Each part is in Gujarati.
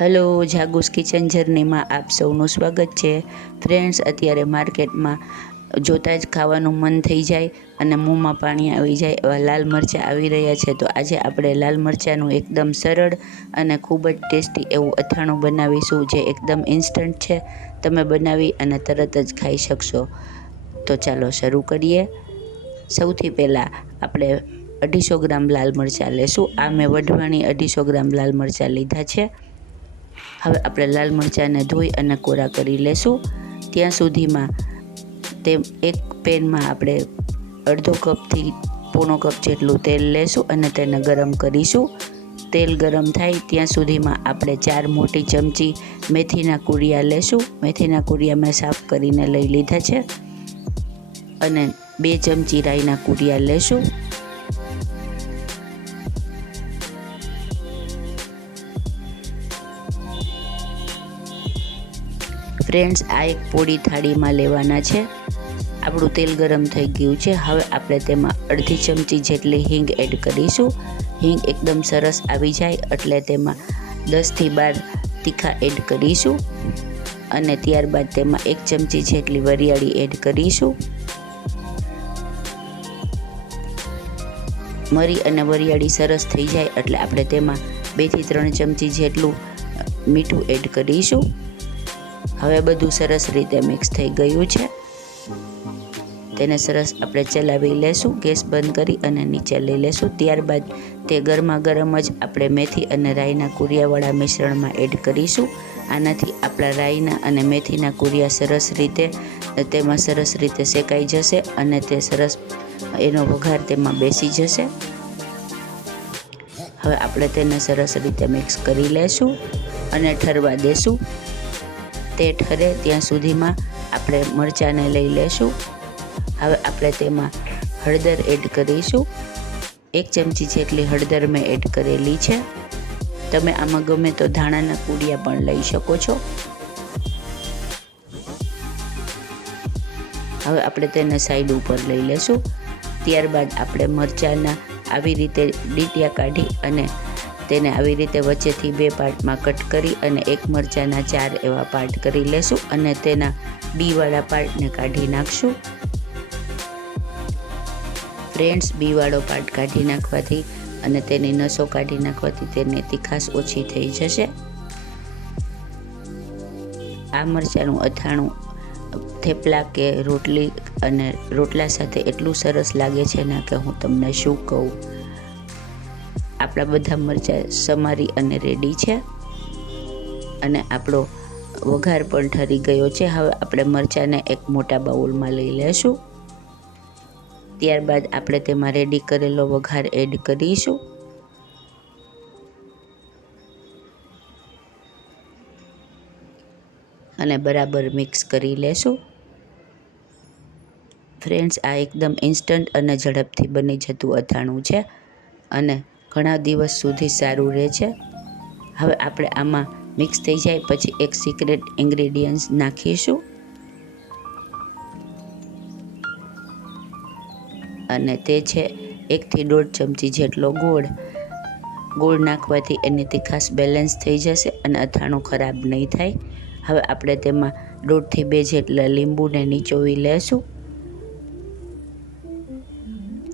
હલો, જાગુસ કિચન જર્નીમાં આપ સૌનું સ્વાગત છે. ફ્રેન્ડ્સ, અત્યારે માર્કેટમાં જોતાં જ ખાવાનું મન થઈ જાય અને મોંમાં પાણી આવી જાય એવા લાલ મરચાં આવી રહ્યા છે. તો આજે આપણે લાલ મરચાંનું એકદમ સરળ અને ખૂબ જ ટેસ્ટી એવું અથાણું બનાવીશું જે એકદમ ઇન્સ્ટન્ટ છે. તમે બનાવી અને તરત જ ખાઈ શકશો. તો ચાલો શરૂ કરીએ. સૌથી પહેલાં આપણે અઢીસો ગ્રામ લાલ મરચાં લેશું. આ મેં વઢવાણી અઢીસો ગ્રામ લાલ મરચાં લીધા છે. હવે આપણે લાલ મરચાંને ધોઈ અને કોરા કરી લેશું. ત્યાં સુધીમાં તે એક પેનમાં આપણે અડધો કપથી પોણો કપ જેટલું તેલ લેશું અને તેને ગરમ કરીશું. તેલ ગરમ થાય ત્યાં સુધીમાં આપણે ચાર મોટી ચમચી મેથીના કુરિયા લેશું. મેથીના કુરિયા મેં સાફ કરીને લઈ લીધા છે. અને બે ચમચી રાઈના કુરિયા લેશું. ફ્રેન્ડ્સ આ એક પોળી થાળીમાં લેવાના છે. આપણું તેલ ગરમ થઈ ગયું છે. હવે આપણે તેમાં અડધી ચમચી જેટલી હિંગ એડ કરીશું. હિંગ એકદમ સરસ આવી જાય એટલે તેમાં દસથી બાર તીખા એડ કરીશું. અને ત્યારબાદ તેમાં એક ચમચી જેટલી વરિયાળી એડ કરીશું. મરી અને વરિયાળી સરસ થઈ જાય એટલે આપણે તેમાં બેથી ત્રણ ચમચી જેટલું મીઠું એડ કરીશું. હવે બધું સરસ રીતે મિક્સ થઈ ગયું છે. તેને સરસ આપણે ચલાવી લેશું, ગેસ બંધ કરી અને નીચે લઈ લેશું. ત્યારબાદ તે ગરમા ગરમ જ આપણે મેથી અને રાઈના કુરિયાવાળા મિશ્રણમાં એડ કરીશું. આનાથી આપણા રાઈના અને મેથીના કુરિયા સરસ રીતે, તેમાં સરસ રીતે શેકાઈ જશે અને તે સરસ એનો વઘાર તેમાં બેસી જશે. હવે આપણે તેને સરસ રીતે મિક્સ કરી લેશું અને ઠરવા દેશું. તે ઠરે ત્યાં સુધીમાં આપણે મરચાંને લઈ લેશું. હવે આપણે તેમાં હળદર એડ કરીશું. એક ચમચી જેટલી હળદર મેં એડ કરેલી છે. તમે આમાં ગમે તો ધાણાના કુડિયા પણ લઈ શકો છો. હવે આપણે તેને સાઈડ ઉપર લઈ લેશું. ત્યારબાદ આપણે મરચાંના આવી રીતે ડીટિયા કાઢી અને તેને આવી રીતે વચ્ચેથી બે પાર્ટમાં કટ કરી અને એક મરચાંના ચાર એવા પાર્ટ કરી લેશું અને તેના બીવાળા પાર્ટને કાઢી નાખશું. ફ્રેન્ડ્સ, બીવાળો પાર્ટ કાઢી નાખવાથી અને તેની નસો કાઢી નાખવાથી તેની તીખાશ ઓછી થઈ જશે. આ મરચાંનું અથાણું થેપલા કે રોટલી અને રોટલા સાથે એટલું સરસ લાગે છે ને કે હું તમને શું કહું. આપણા બધા મરચાં સમારી અને રેડી છે. અને આપણો વઘાર પણ ઠરી ગયો છે. હવે આપણે મરચાંને એક મોટા બાઉલમાં લઈ લેશું. ત્યારબાદ આપણે તેમાં રેડી કરેલો વઘાર એડ કરીશું. અને બરાબર મિક્સ કરી લેશું. ફ્રેન્ડ્સ, આ એકદમ ઇન્સ્ટન્ટ અને ઝડપથી બની જતું અથાણું છે. અને ઘણા દિવસ સુધી સારું રહે છે. હવે આપણે આમાં મિક્સ થઈ જાય, પછી એક સિક્રેટ ઇન્ગ્રેડિયન્ટ્સ નાખીશું. અને તે છે એકથી દોઢ ચમચી જેટલો ગોળ. ગોળ નાખવાથી એની તીખાસ બેલેન્સ થઈ જશે અને અથાણું ખરાબ નહીં થાય. હવે આપણે તેમાં દોઢથી બે જેટલા લીંબુને નીચોવી લેશું.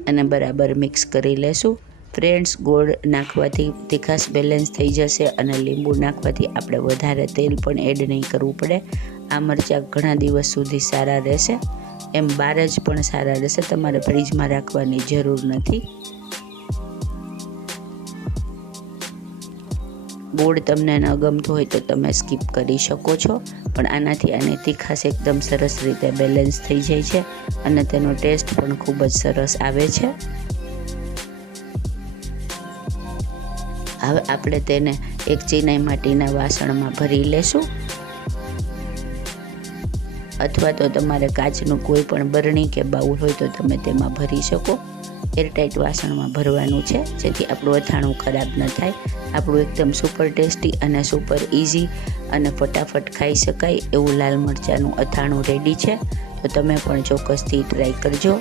અને બરાબર મિક્સ કરી લેશું. ફ્રેન્ડ્સ ગોળ નાખવાથી તીખાશ બેલેન્સ થઈ જશે અને લીંબુ નાખવાથી આપણે વધારે તેલ પણ એડ નહીં કરવું પડે. આ મરચાં ઘણા દિવસ સુધી સારા રહેશે. એમ બહાર જ પણ સારા રહેશે. તમારે ફ્રીજમાં રાખવાની જરૂર નથી. ગોળ તમને ન ગમતો હોય તો તમે સ્કીપ કરી શકો છો, પણ આનાથી આની તીખાશ એકદમ સરસ રીતે બેલેન્સ થઈ જાય છે અને તેનો ટેસ્ટ પણ ખૂબ જ સરસ આવે છે. હવે આપણે તેને એક ચીનાઈ માટીના વાસણમાં ભરી લેશું. અથવા તો તમારે કાચનું કોઈ પણ બરણી કે બાઉલ હોય તો તમે તેમાં ભરી શકો. એરટાઇટ વાસણમાં ભરવાનું છે, જેથી આપણું અથાણું ખરાબ ન થાય. આપણું એકદમ સુપર ટેસ્ટી અને સુપર ઇઝી અને ફટાફટ ખાઈ શકાય એવું લાલ મરચાંનું અથાણું રેડી છે. તો તમે પણ ચોક્કસથી ટ્રાય કરજો.